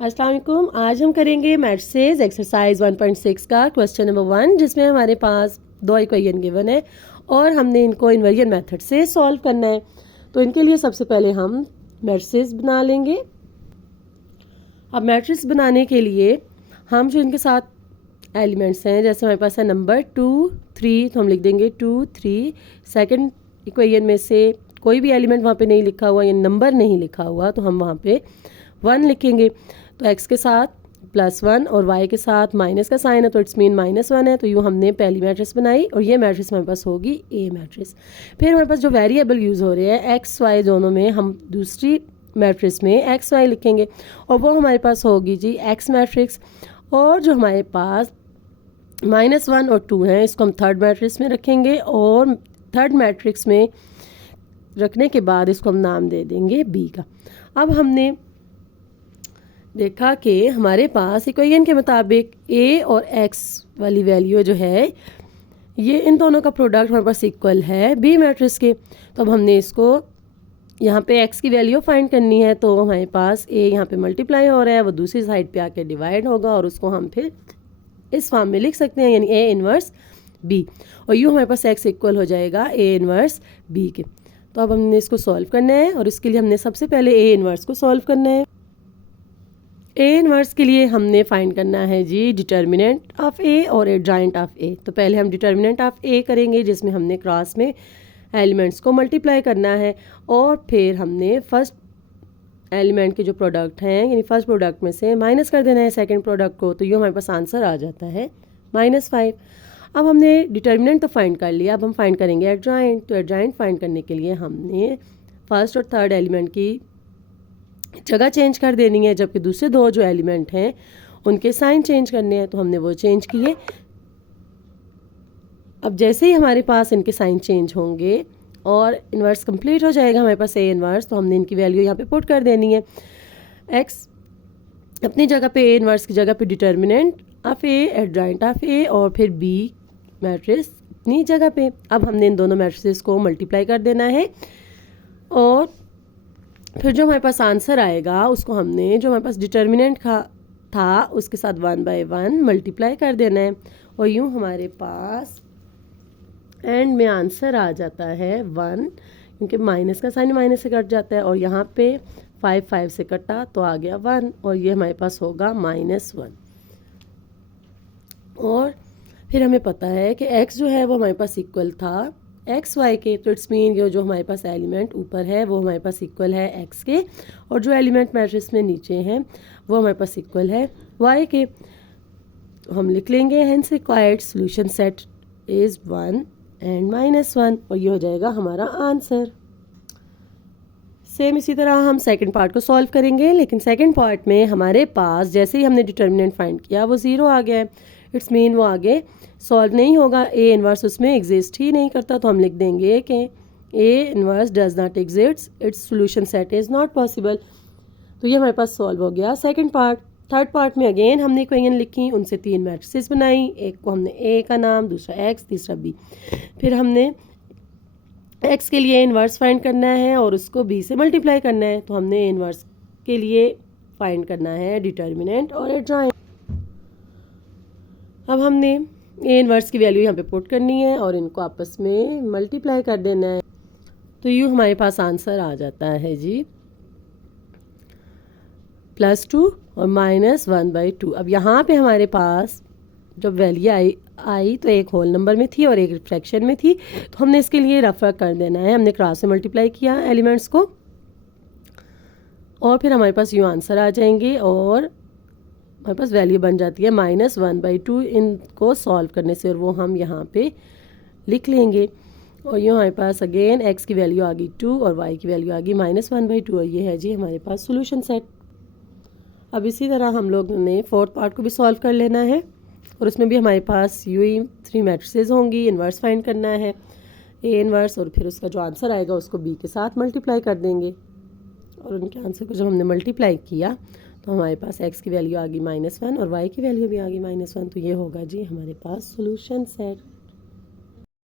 अस्सलाम वालेकुम। आज हम करेंगे मैथ्सेस एक्सरसाइज 1.6 का क्वेश्चन नंबर 1, जिसमें हमारे पास दो इक्वेशन गिवन है और हमने इनको इन्वर्जन मेथड से सॉल्व करना है। तो इनके लिए सबसे पहले हम मैट्रिसेस बना लेंगे। अब मैट्रिक्स बनाने के लिए हम जो इनके साथ एलिमेंट्स हैं, जैसे हमारे पास है नंबर 2 3, तो हम लिख देंगे 2 3। सेकेंड इक्वेशन में से कोई भी एलिमेंट वहाँ पे नहीं लिखा हुआ या नंबर नहीं लिखा हुआ तो हम वहाँ पे 1 लिखेंगे। तो x के साथ +1 और y के साथ माइनस का साइन है तो इट्स मीन -1 है। तो यूँ हमने पहली मैट्रिक्स बनाई और ये मैट्रिक्स हमारे पास होगी A मैट्रिक्स। फिर हमारे पास जो वेरिएबल यूज़ हो रहे हैं x y दोनों में, हम दूसरी मैट्रिक्स में x y लिखेंगे और वो हमारे पास होगी जी x मैट्रिक्स। और जो हमारे पास -1 और 2 हैं, इसको हम थर्ड मैट्रिक्स में रखेंगे और थर्ड मैट्रिक्स में रखने के बाद इसको हम नाम दे देंगे B का। अब हमने देखा कि हमारे पास इक्वेशन के मुताबिक a और x वाली वैल्यू जो है ये इन दोनों का प्रोडक्ट हमारे पास इक्वल है b मैट्रिक्स के। तो अब हमने इसको यहाँ पे x की वैल्यू फाइंड करनी है, तो हमारे पास a यहाँ पे मल्टीप्लाई हो रहा है, वो दूसरी साइड पे आके डिवाइड होगा और उसको हम फिर इस फॉर्म में लिख सकते हैं, यानी a इन्वर्स b। और यूँ हमारे पास x इक्वल हो जाएगा a इन्वर्स b के। तो अब हमने इसको सॉल्व करना है और इसके लिए हमने सबसे पहले a इन्वर्स को सॉल्व करना है। ए इन्वर्स के लिए हमने फाइंड करना है जी डिटर्मिनेंट ऑफ ए और एडजॉइंट ऑफ ए। तो पहले हम डिटर्मिनेंट ऑफ ए करेंगे, जिसमें हमने क्रॉस में एलिमेंट्स को मल्टीप्लाई करना है और फिर हमने फर्स्ट एलिमेंट के जो प्रोडक्ट हैं, यानी फर्स्ट प्रोडक्ट में से माइनस कर देना है सेकंड प्रोडक्ट को। तो ये हमारे पास आंसर आ जाता है -5। अब हमने डिटर्मिनेंट तो फाइंड कर लिया, अब हम फाइंड करेंगे एडजॉइंट। तो एडजॉइंट फाइंड करने के लिए हमने फर्स्ट और थर्ड एलिमेंट की जगह चेंज कर देनी है, जबकि दूसरे दो जो एलिमेंट हैं उनके साइन चेंज करने हैं, तो हमने वो चेंज किए। अब जैसे ही हमारे पास इनके साइन चेंज होंगे और इन्वर्स कंप्लीट हो जाएगा हमारे पास ए इन्वर्स, तो हमने इनकी वैल्यू यहाँ पे पुट कर देनी है। एक्स अपनी जगह पे, ए इन्वर्स की जगह पे determinant of A, adjoint of A और फिर बी मैट्रिक्स अपनी जगह पे। अब हमने इन दोनों मैट्रिक्स को मल्टीप्लाई कर देना है और फिर जो हमारे पास आंसर आएगा उसको हमने जो हमारे पास डिटर्मिनेंट था उसके साथ 1/1 मल्टीप्लाई कर देना है और यूँ हमारे पास एंड में आंसर आ जाता है 1, क्योंकि माइनस का साइन माइनस से कट जाता है और यहाँ पे 5 से कटा तो आ गया 1 और ये हमारे पास होगा -1। और फिर हमें पता है कि x जो है वो हमारे पास इक्वल था एक्स वाई के, तो इट्स मीन जो हमारे पास एलिमेंट ऊपर है वो हमारे पास इक्वल है एक्स के और जो एलिमेंट मैट्रिक्स में नीचे हैं वो हमारे पास इक्वल है वाई के। हम लिख लेंगे hence required solution set is 1 and -1 और ये हो जाएगा हमारा आंसर। सेम इसी तरह हम सेकंड पार्ट को सॉल्व करेंगे, लेकिन सेकंड पार्ट में हमारे पास जैसे ही हमने डिटर्मिनेंट फाइंड किया वो 0 आ गया है। इट्स मीन वो आगे सॉल्व नहीं होगा, ए इन्वर्स उसमें एग्जिस्ट ही नहीं करता। तो हम लिख देंगे कि A inverse does not exist, its solution set is not possible. तो ये हमारे पास सॉल्व हो गया सेकंड पार्ट। थर्ड पार्ट में अगेन हमने इक्वेशन लिखी, उनसे 3 मैट्रिसेस बनाई, एक को हमने ए का नाम, दूसरा एक्स, तीसरा बी। फिर हमने एक्स के लिए इन्वर्स फाइंड करना है और उसको बी से मल्टीप्लाई करना है। तो हमने इन्वर्स के लिए फाइंड करना है डिटर्मिनेंट और एडजॉइंट। अब हमने ए इन्वर्स की वैल्यू यहाँ पे पुट करनी है और इनको आपस में मल्टीप्लाई कर देना है। तो यूँ हमारे पास आंसर आ जाता है जी +2 और -1/2। अब यहाँ पे हमारे पास जब वैल्यू आई तो एक होल नंबर में थी और एक फ्रैक्शन में थी, तो हमने इसके लिए रफा कर देना है। हमने क्रॉस से मल्टीप्लाई किया एलिमेंट्स को और फिर हमारे पास यूँ आंसर आ जाएंगे और हमारे पास वैल्यू बन जाती है -1/2 इनको सॉल्व करने से, और वो हम यहाँ पे लिख लेंगे। और यूँ हमारे पास अगेन x की वैल्यू आ गई 2 और y की वैल्यू आ गई -1/2 और ये है जी हमारे पास सॉल्यूशन सेट। अब इसी तरह हम लोग ने फोर्थ पार्ट को भी सॉल्व कर लेना है और उसमें भी हमारे पास यूँ 3 मैट्रिसेस होंगी। इन्वर्स फाइंड करना है ए इन्वर्स और फिर उसका जो आंसर आएगा उसको b के साथ मल्टीप्लाई कर देंगे और उनके आंसर को जब हमने मल्टीप्लाई किया तो हमारे पास x की वैल्यू आ गई -1 और y की वैल्यू भी आ गई -1। तो ये होगा जी हमारे पास सॉल्यूशन सेट।